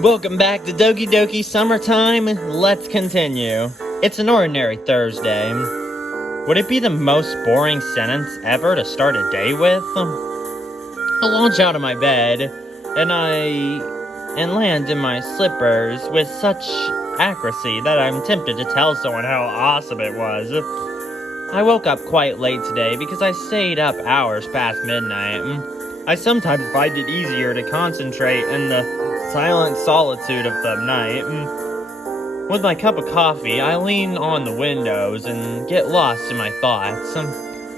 Welcome back to Doki Summertime. Let's continue. It's an ordinary Thursday. Would it be the most boring sentence ever to start a day with? I launch out of my bed and land in my slippers with such accuracy that I'm tempted to tell someone how awesome it was. I woke up quite late today because I stayed up hours past midnight. I sometimes find it easier to concentrate in the silent solitude of the night. With my cup of coffee, I lean on the windows and get lost in my thoughts.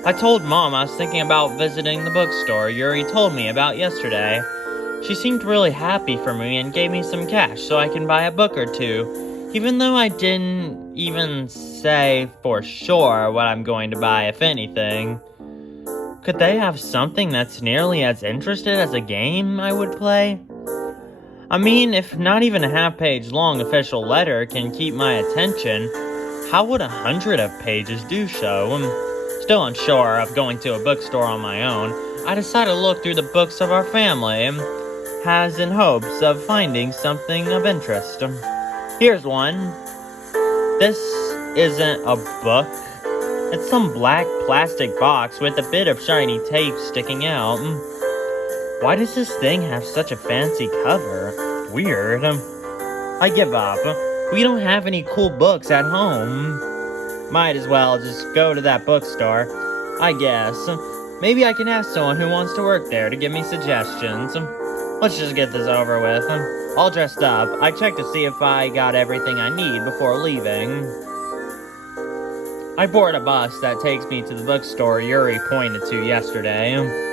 I told Mom I was thinking about visiting the bookstore Yuri told me about yesterday. She seemed really happy for me and gave me some cash so I can buy a book or two, even though I didn't even say for sure what I'm going to buy, if anything. Could they have something that's nearly as interesting as a game I would play? I mean, if not even a half-page long official letter can keep my attention, how would 100 of pages do so? I'm still unsure of going to a bookstore on my own. I decided to look through the books of our family, as in hopes of finding something of interest. Here's one. This isn't a book. It's some black plastic box with a bit of shiny tape sticking out. Why does this thing have such a fancy cover? Weird. I give up. We don't have any cool books at home. Might as well just go to that bookstore, I guess. Maybe I can ask someone who wants to work there to give me suggestions. Let's just get this over with. All dressed up, I check to see if I got everything I need before leaving. I board a bus that takes me to the bookstore Yuri pointed to yesterday.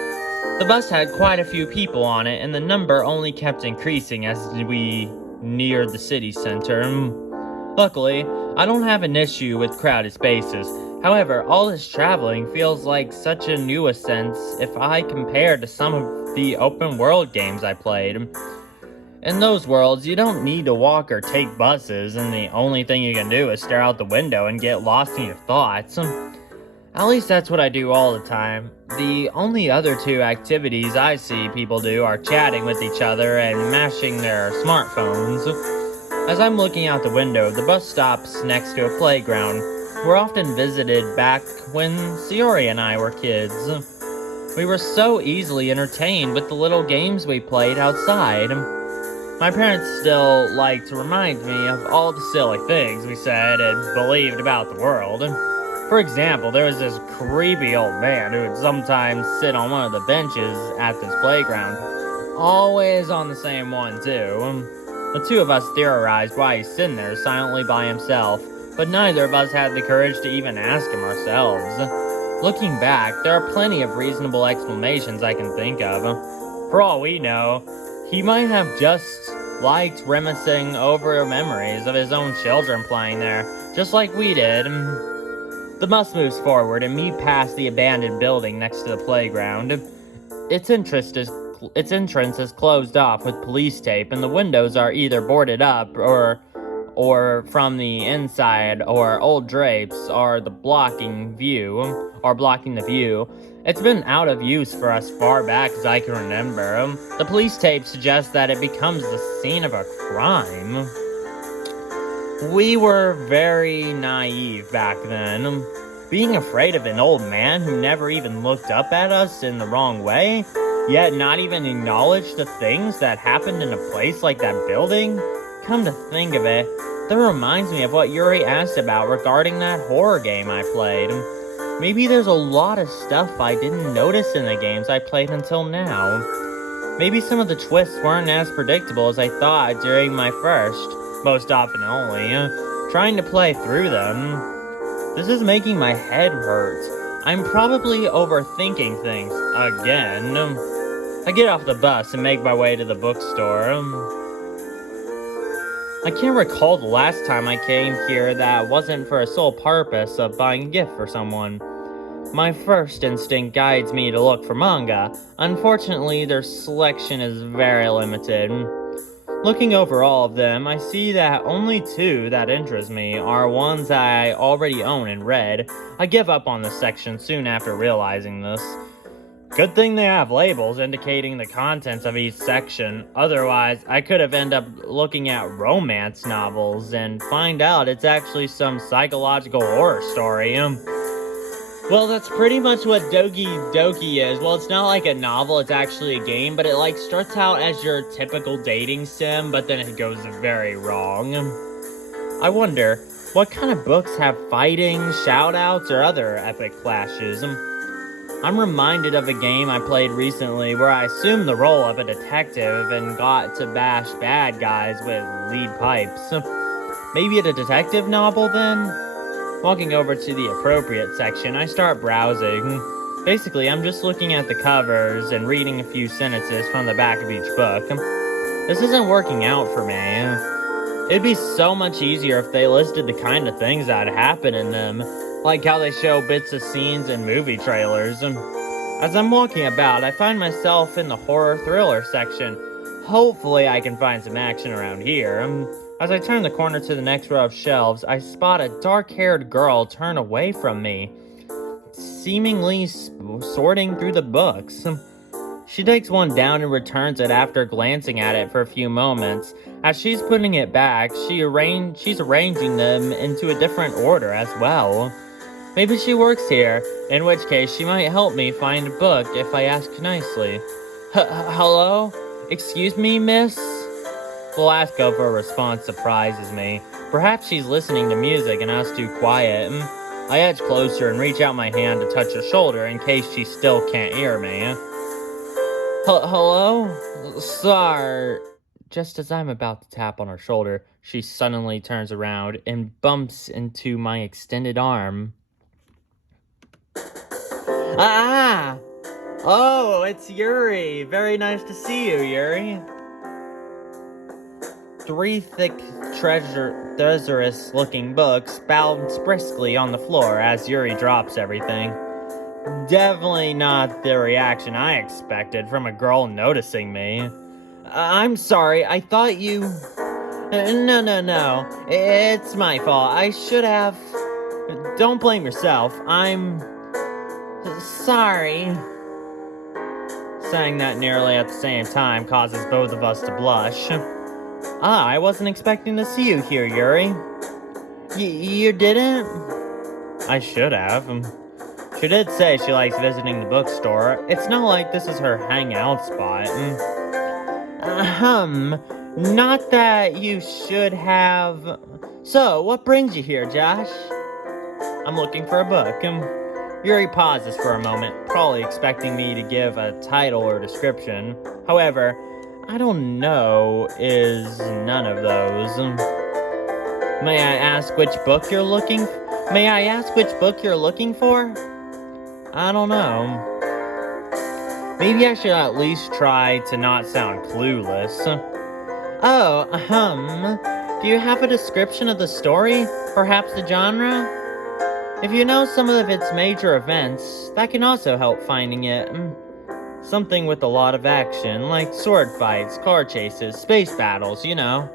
The bus had quite a few people on it, and the number only kept increasing as we neared the city center. Luckily, I don't have an issue with crowded spaces. However, all this traveling feels like such a nuisance if I compare to some of the open-world games I played. In those worlds, you don't need to walk or take buses, and the only thing you can do is stare out the window and get lost in your thoughts. At least that's what I do all the time. The only other two activities I see people do are chatting with each other and mashing their smartphones. As I'm looking out the window, the bus stops next to a playground. We're often visited back when Sayori and I were kids. We were so easily entertained with the little games we played outside. My parents still like to remind me of all the silly things we said and believed about the world. For example, there was this creepy old man who would sometimes sit on one of the benches at this playground. Always on the same one, too. The two of us theorized why he's sitting there silently by himself, but neither of us had the courage to even ask him ourselves. Looking back, there are plenty of reasonable explanations I can think of. For all we know, he might have just liked reminiscing over memories of his own children playing there, just like we did. The bus moves forward and me past the abandoned building next to the playground. Its entrance is closed off with police tape, and the windows are either boarded up or from the inside, or old drapes are blocking the view. It's been out of use for as far back as I can remember. The police tape suggests that it becomes the scene of a crime. We were very naive back then, being afraid of an old man who never even looked up at us in the wrong way, yet not even acknowledged the things that happened in a place like that building. Come to think of it, that reminds me of what Yuri asked about regarding that horror game I played. Maybe there's a lot of stuff I didn't notice in the games I played until now. Maybe some of the twists weren't as predictable as I thought during my first, most often only, trying to play through them. This is making my head hurt. I'm probably overthinking things again. I get off the bus and make my way to the bookstore. I can't recall the last time I came here that wasn't for a sole purpose of buying a gift for someone. My first instinct guides me to look for manga. Unfortunately, their selection is very limited. Looking over all of them, I see that only two that interest me are ones I already own and read. I give up on this section soon after realizing this. Good thing they have labels indicating the contents of each section. Otherwise, I could have ended up looking at romance novels and find out it's actually some psychological horror story. Well, that's pretty much what Doki is. Well, it's not like a novel, it's actually a game, but it like starts out as your typical dating sim, but then it goes very wrong. I wonder, what kind of books have fighting, shoutouts, or other epic flashes? I'm reminded of a game I played recently where I assumed the role of a detective and got to bash bad guys with lead pipes. Maybe a detective novel then? Walking over to the appropriate section, I start browsing. Basically, I'm just looking at the covers and reading a few sentences from the back of each book. This isn't working out for me. It'd be so much easier if they listed the kind of things that happen in them, like how they show bits of scenes in movie trailers. As I'm walking about, I find myself in the horror thriller section. Hopefully I can find some action around here. As I turn the corner to the next row of shelves, I spot a dark-haired girl turn away from me, seemingly sorting through the books. She takes one down and returns it after glancing at it for a few moments. As she's putting it back, she's arranging them into a different order as well. Maybe she works here, in which case she might help me find a book if I ask nicely. Hello? Excuse me, miss? The lack of a response surprises me. Perhaps she's listening to music and I was too quiet. I edge closer and reach out my hand to touch her shoulder in case she still can't hear me. Hello? Sorry. Just as I'm about to tap on her shoulder, she suddenly turns around and bumps into my extended arm. Ah! Oh, it's Yuri. Very nice to see you, Yuri. Three thick, treacherous-looking books bounce briskly on the floor as Yuri drops everything. Definitely not the reaction I expected from a girl noticing me. I'm sorry, I thought you... No. It's my fault. I should have... Don't blame yourself. I'm... sorry. Saying that nearly at the same time causes both of us to blush. I wasn't expecting to see you here, Yuri. You didn't? I should have. She did say she likes visiting the bookstore. It's not like this is her hangout spot. Not that you should have... So, what brings you here, Josh? I'm looking for a book. Yuri pauses for a moment, probably expecting me to give a title or description. However, I don't know is none of those. May I ask which book you're looking for? I don't know. Maybe I should at least try to not sound clueless. Do you have a description of the story? Perhaps the genre? If you know some of its major events, that can also help finding it. Something with a lot of action, like sword fights, car chases, space battles, you know.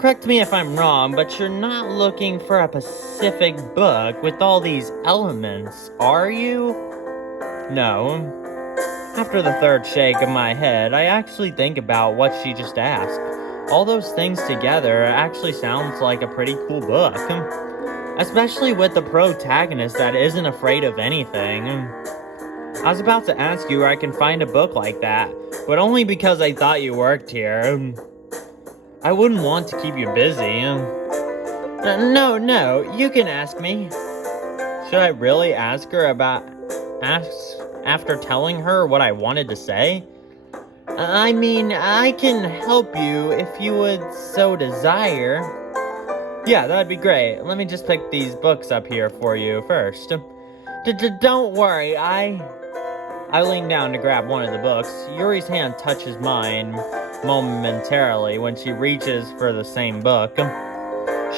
Correct me if I'm wrong, but you're not looking for a specific book with all these elements, are you? No. After the third shake of my head, I actually think about what she just asked. All those things together actually sounds like a pretty cool book. Especially with the protagonist that isn't afraid of anything. I was about to ask you where I can find a book like that, but only because I thought you worked here. I wouldn't want to keep you busy. No, you can ask me. Should I really ask her after telling her what I wanted to say? I mean, I can help you if you would so desire. Yeah, that'd be great. Let me just pick these books up here for you first. Don't worry, I lean down to grab one of the books. Yuri's hand touches mine momentarily when she reaches for the same book.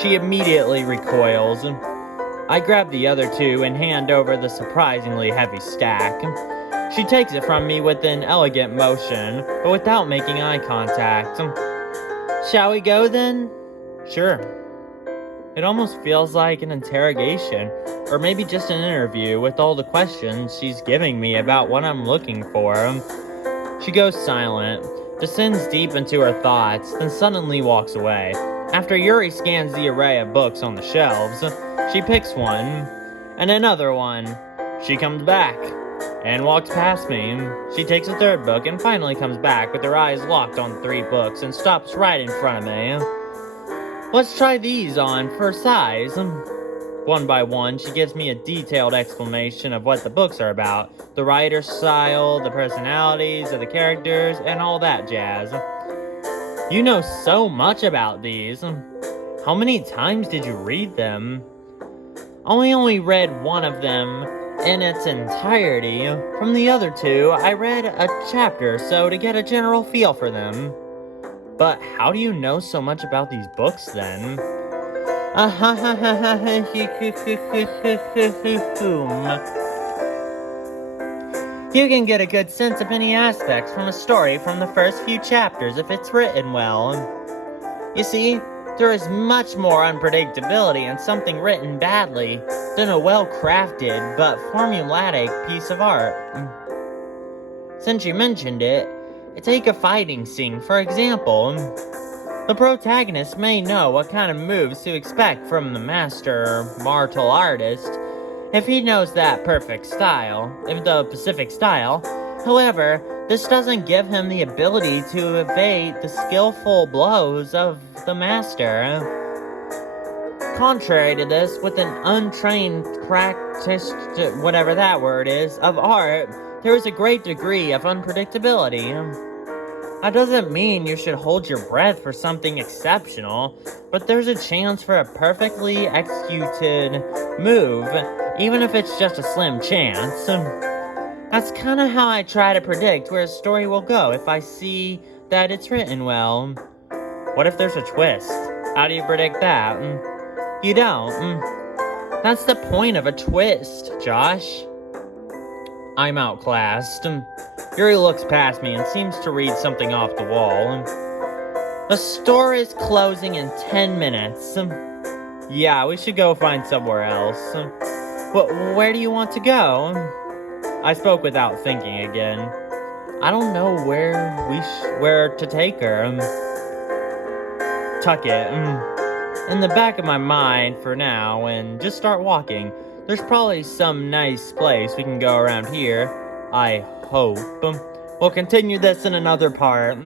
She immediately recoils. I grab the other two and hand over the surprisingly heavy stack. She takes it from me with an elegant motion, but without making eye contact. Shall we go then? Sure. It almost feels like an interrogation. Or maybe just an interview with all the questions she's giving me about what I'm looking for. She goes silent, descends deep into her thoughts, then suddenly walks away. After Yuri scans the array of books on the shelves, she picks one, and another one. She comes back, and walks past me. She takes a third book, and finally comes back with her eyes locked on 3 books, and stops right in front of me. Let's try these on for size. One by one, she gives me a detailed explanation of what the books are about, the writer's style, the personalities of the characters, and all that jazz. You know so much about these. How many times did you read them? I only read one of them in its entirety. From the other 2, I read a chapter or so to get a general feel for them. But how do you know so much about these books then? You can get a good sense of any aspects from a story from the first few chapters if it's written well. You see, there is much more unpredictability in something written badly than a well-crafted but formulaic piece of art. Since you mentioned it, take a fighting scene, for example. The protagonist may know what kind of moves to expect from the master martial artist if he knows that the specific style. However, this doesn't give him the ability to evade the skillful blows of the master. Contrary to this, with an untrained, practiced, whatever that word is, of art, there is a great degree of unpredictability. That doesn't mean you should hold your breath for something exceptional, but there's a chance for a perfectly executed move, even if it's just a slim chance. That's kind of how I try to predict where a story will go if I see that it's written well. What if there's a twist? How do you predict that? You don't. That's the point of a twist, Josh. I'm outclassed. Yuri looks past me and seems to read something off the wall. The store is closing in 10 minutes. Yeah, we should go find somewhere else. Where do you want to go? I spoke without thinking again. I don't know where to take her. Tuck it in the back of my mind for now and just start walking. There's probably some nice place we can go around here. I hope. We'll continue this in another part.